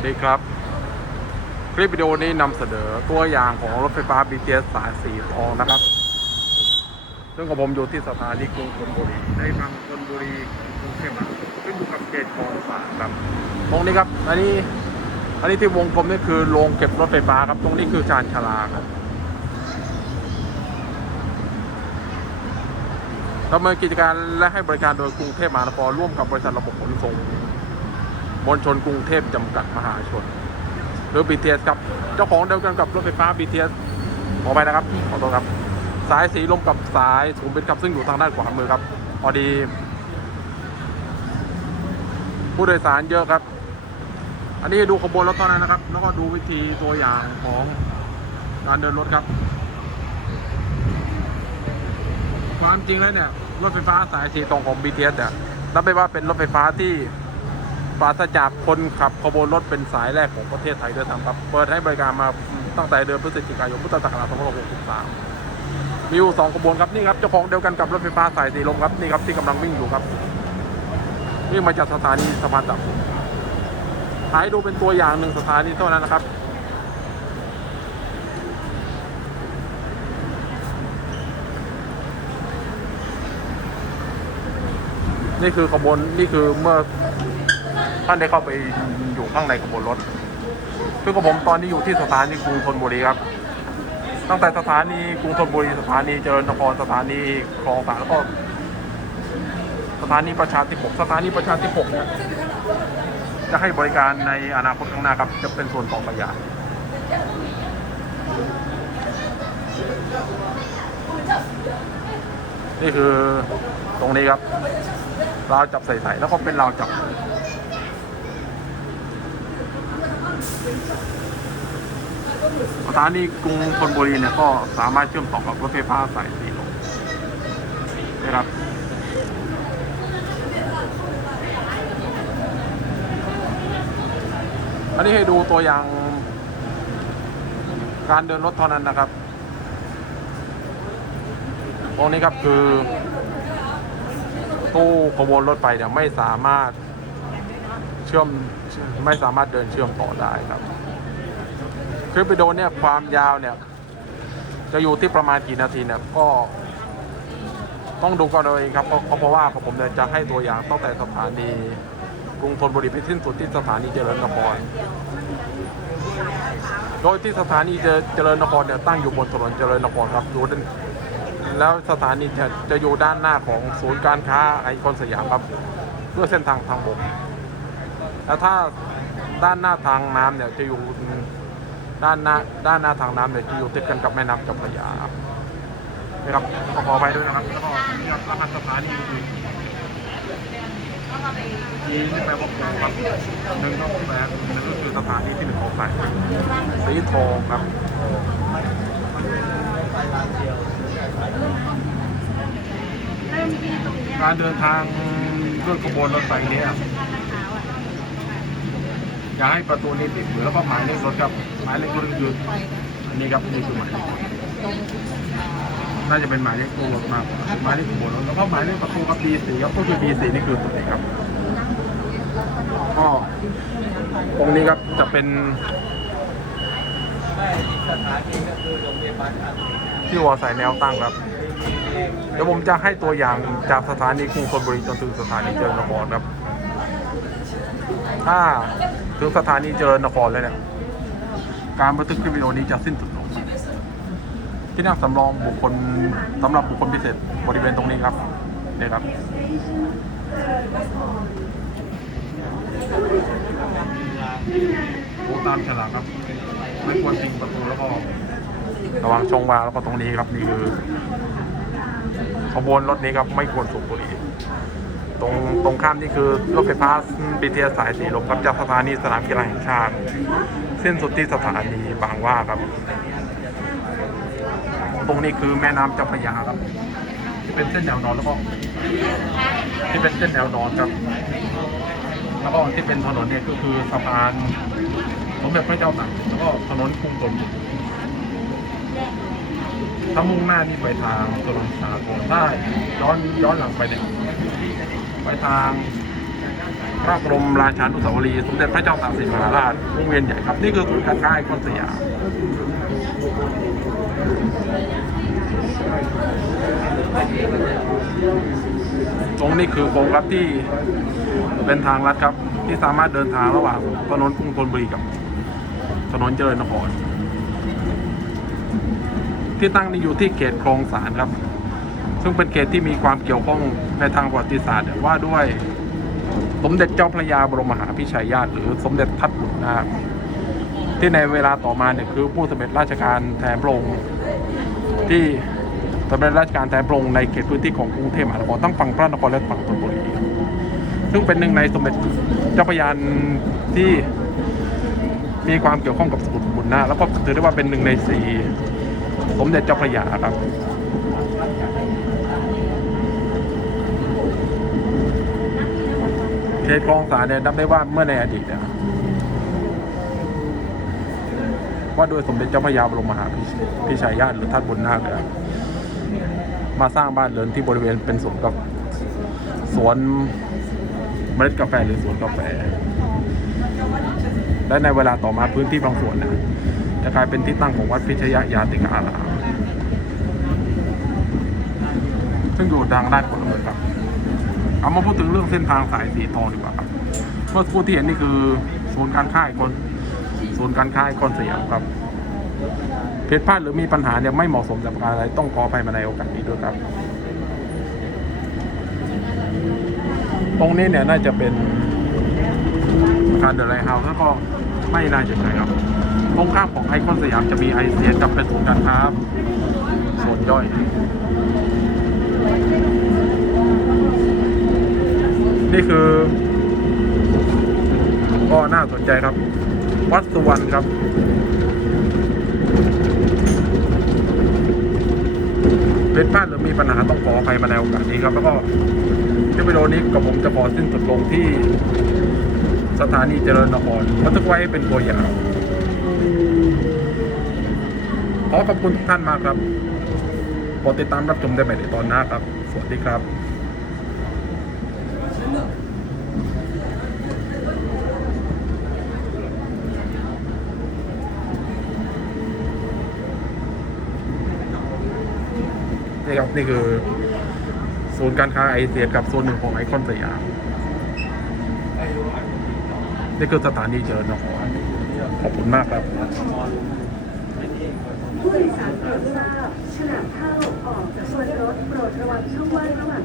สดีครับ คลิปวิดีโอนี้นำเสนอตัวอย่างของรถไฟฟ้า BTS สายสีทองนะครับ ซึ่งกับผมอยู่ที่สถานีกรุงธนบุรีในบางธนบุรีกรุงเทพมหานครขึ้นอยู่กับเขตคลองสานครับตรงนี้ครับอันนี้อันนี้ที่วงกลมนี่คือโรงเก็บรถไฟฟ้าครับ ตรงนี้คือชานชาลาครับดำเนินกิจการและให้บริการโดยกรุงเทพมหานครร่วมกับบริษัทระบบขนส่ง มวลชนกรุงเทพจำกัดมหาชน หรือ BTS ครับ เจ้าของเดียวกันกับรถไฟฟ้า BTS ขอไปนะครับ ขอโทษครับ สายสีลมกับสายสูงเป็นครับซึ่งอยู่ทางด้านขวามือครับ พอดี ผู้โดยสารเยอะครับ อันนี้ดูขบวนรถเท่านั้นนะครับ แล้วก็ดูวิธีตัวอย่างของการเดินรถครับ ความจริงแล้วเนี่ย รถไฟฟ้าสายสีตรงของ BTS เนี่ยนับไปนว่าเป็นรถไฟฟ้าที่ ปราศจากคนขับขบวนรถเป็นสายแรกของประเทศไทยด้วยซ้ำครับ เปิดให้บริการมาตั้งแต่เดือนพฤศจิกายนพุทธศักราช2563 มีอยู่สองขบวนครับนี่ครับเจ้าของเดียวกันกับรถไฟฟ้าสายสีลมครับนี่ครับที่กำลังวิ่งอยู่ครับวิ่งมาจากสถานีสะพานตับถ่ายดูเป็นตัวอย่างหนึ่งสถานีเท่านั้นนะครับนี่คือขบวนนี่คือเมื่อ ท่านได้เข้าไปอยู่ข้างในขบวนรถ ซึ่งกับผมตอนนี้อยู่ที่สถานีกรุงธนบุรีครับ ตั้งแต่สถานีกรุงธนบุรีสถานีเจริญนครสถานีคลองสานแล้วก็สถานีประชาธิปกสถานีประชาธิปกเนี่ยจะให้บริการในอนาคตข้างหน้าครับ จะเป็นส่วนต่อขยายนี่คือตรงนี้ครับราวจับใส่ๆแล้วก็เป็นราวจับ สถานีกรุงธนบุรีเนี่ยก็สามารถเชื่อมต่อกับรถไฟฟ้าสายสีลมนะครับอันนี้ให้ดูตัวอย่าง การเดินรถเท่านั้นนะครับ ตรงนี้ครับคือตู้ขบวนรถไฟเนี่ยไม่สามารถ เชื่อมไม่สามารถเดินเชื่อมต่อได้ครับคลิปวิดีโอเนี่ยความยาวเนี่ย จะอยู่ที่ประมาณกี่นาทีเนี่ยก็ต้องดูกันเอาเองครับเพราะเพราะว่าผมเนี่ยจะให้ตัวอย่างตั้งแต่สถานีกรุงธนบุรีไปสิ้นสุดที่สถานีเจริญนคร โดยที่สถานีเจริญนครเนี่ยตั้งอยู่บนถนนเจริญนครครับอยู่ด้านแล้วสถานีจะจะอยู่ด้านหน้าของศูนย์การค้าไอคอนสยามครับด้วยเส้นทางทางบก แล้วถ้าด้านหน้าทางน้ำเนี่ยจะอยู่ด้านหน้าด้านหน้าทางน้ำเนี่ยจะอยู่ติดกันกับแม่น้ำเจ้าพระยาครับนะครับขอขอไปด้วยนะครับแล้วก็มีรหัสสถานีอีกทีนี่แปลว่าครับหนึ่งต้องแปลนั่นก็คือสถานีที่หนึ่งของสายสีทองครับการเดินทางด้วยขบวนรถไฟเนี้ อย่าให้ประตูนี้ปิดแล้วก็หมายเลขรถครับหมายเลขรถคืออันนี้ครับนี่คือหมายเลขน่าจะเป็นหมายเลขตัวรถมากหมายเลขขบวรถแล้วก็หมายเลขประตูครับ B4 ครับก็คือ B4 นี่คือตัวนี้ครับก็ตรงนี้ครับจะเป็นที่วอสายแนวตั้งครับ เดี๋ยวผมจะให้ตัวอย่างจากสถานีกรุงธนบุรีจนถึงสถานีเจริญนครครับถ้า ถึงสถานีเจริญนครแล้วเนี่ย การบันทึกคลิปวิดีโอนี้จะสิ้นสุดลงที่นั่งสำรองบุคคลสำหรับบุคคลพิเศษบริเวณตรงนี้ครับนี่ครับดูตามฉลากครับ ไม่ควรทิ้งประตูแล้วก็ระวังช่องวางแล้วก็ตรงนี้ครับนี่คือขบวนรถนี้ครับไม่ควรสูบบุหรี่ ตรงตรงข้ามนี่คือรถไฟฟ้า BTS สายสีลมครับจากสถานีสนามกีฬาแห่งชาติสิ้นสุดที่สถานีบางว่าครับ ตรงนี้คือแม่น้ำเจ้าพระยาครับ ที่เป็นเส้นแนวนอนแล้วก็ที่เป็นเส้นแนวนอนครับแล้วก็ที่เป็นถนนเนี่ยก็คือสะพานสมเด็จพระเจ้าตากแล้วก็ถนนกรุงธนถ้ามุ่งหน้านี่ไปทางถนนสากลได้ย้อนย้อนหลังไปเนี่ย ไปทางพระบรมราชานุสาวรีย์สมเด็จพระเจ้าตากสินมหาราชวงเวียนใหญ่ครับ นี่คือศูนย์การค้าไอคอนสยามตรงนี้คือโค้งครับที่เป็นทางลัดครับ ที่สามารถเดินทางระหว่างถนนกรุงธนบุรีกับถนนเจริญนคร ที่ตั้งนี้อยู่ที่เขตคลองสารครับ ซึ่งเป็นเขตที่มีความเกี่ยวข้องในทางประวัติศาสตร์ว่าด้วยสมเด็จเจ้าพระยาบรมมหาพิชัยญาติหรือสมเด็จทัตบุตรนะครับที่ในเวลาต่อมาเนี่ยคือผู้สำเร็จราชการแทนพระองค์ที่สำเร็จราชการแทนพระองค์ในเขตพื้นที่ของกรุงเทพมหานครทั้งฝั่งพระนครและฝั่งธนบุรีซึ่งเป็นหนึ่งในสมเด็จเจ้าพระยาที่มีความเกี่ยวข้องกับสมุทรบุญนาแล้วก็ถือได้ว่าเป็นหนึ่งในสี่สมเด็จเจ้าพระยาครับ ขตคลองสารเนี่ยนับได้ว่าเมื่อในอดีตเนี่ยว่าด้วยสมเด็จเจ้าพระยาบรมมหาพิชพิชัยญาติหรือท่านบุญนาคเนี่ยมาสร้างบ้านเรือนที่บริเวณเป็นสวนกับสวนเมล็ดกาแฟหรือสวนกาแฟ และในเวลาต่อมาพื้นที่บางส่วนเนี่ยจะกลายเป็นที่ตั้งของวัดพิชยยาติการามซึ่งอยู่ทางด้านขวามือครับ เอามาพูดถึงเรื่องเส้นทางสายสีทองดีกว่าครับเมื่อคู่ที่เห็นนี่คือศูนย์การค้าไอคอนศูนย์การค้าไอคอนสยามครับผิดพลาดหรือมีปัญหาเนี่ยไม่เหมาะสมกับการอะไรต้องขออภัยมาในโอกาสนี้ด้วยครับ ตรงนี้เนี่ยน่าจะเป็นอารเดอะไลท์เฮาส์แล้วก็ไม่น่าจะใช่ครับตรงข้ามของไอคอนสยามจะมีไอเซียกับเป็นศูนย์การค้าส่วนย่อย นี่คือ ก็น่าสนใจครับ วัดสุวรรณครับเป็นพลาดหรือมีปัญหาต้องขออภัยมาในโอกาสนี้ครับ แล้วก็ที่วิดีโอนี้กับผมจะขอสิ้นสุดลงที่สถานีเจริญนครบันทึกไว้เป็นตัวอย่างขอขอบคุณทุกท่านมากครับโปรดติดตามรับชมได้ใหม่ในตอนหน้าครับ สวัสดีครับ ครับ นี่คือ ศูนย์การค้าไอเซียกับโซนหนึ่งของไอคอนสยาม นี่คือสถานีเจริญนครขอบคุณมากครับผู้โดยสารโปรดทราบฉลามเข้าออกจากส่วนรถโปรดระวังช่องว่างระหว่าง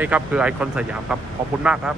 นี้ครับคือไอคอนสยามครับ ขอบคุณมากครับ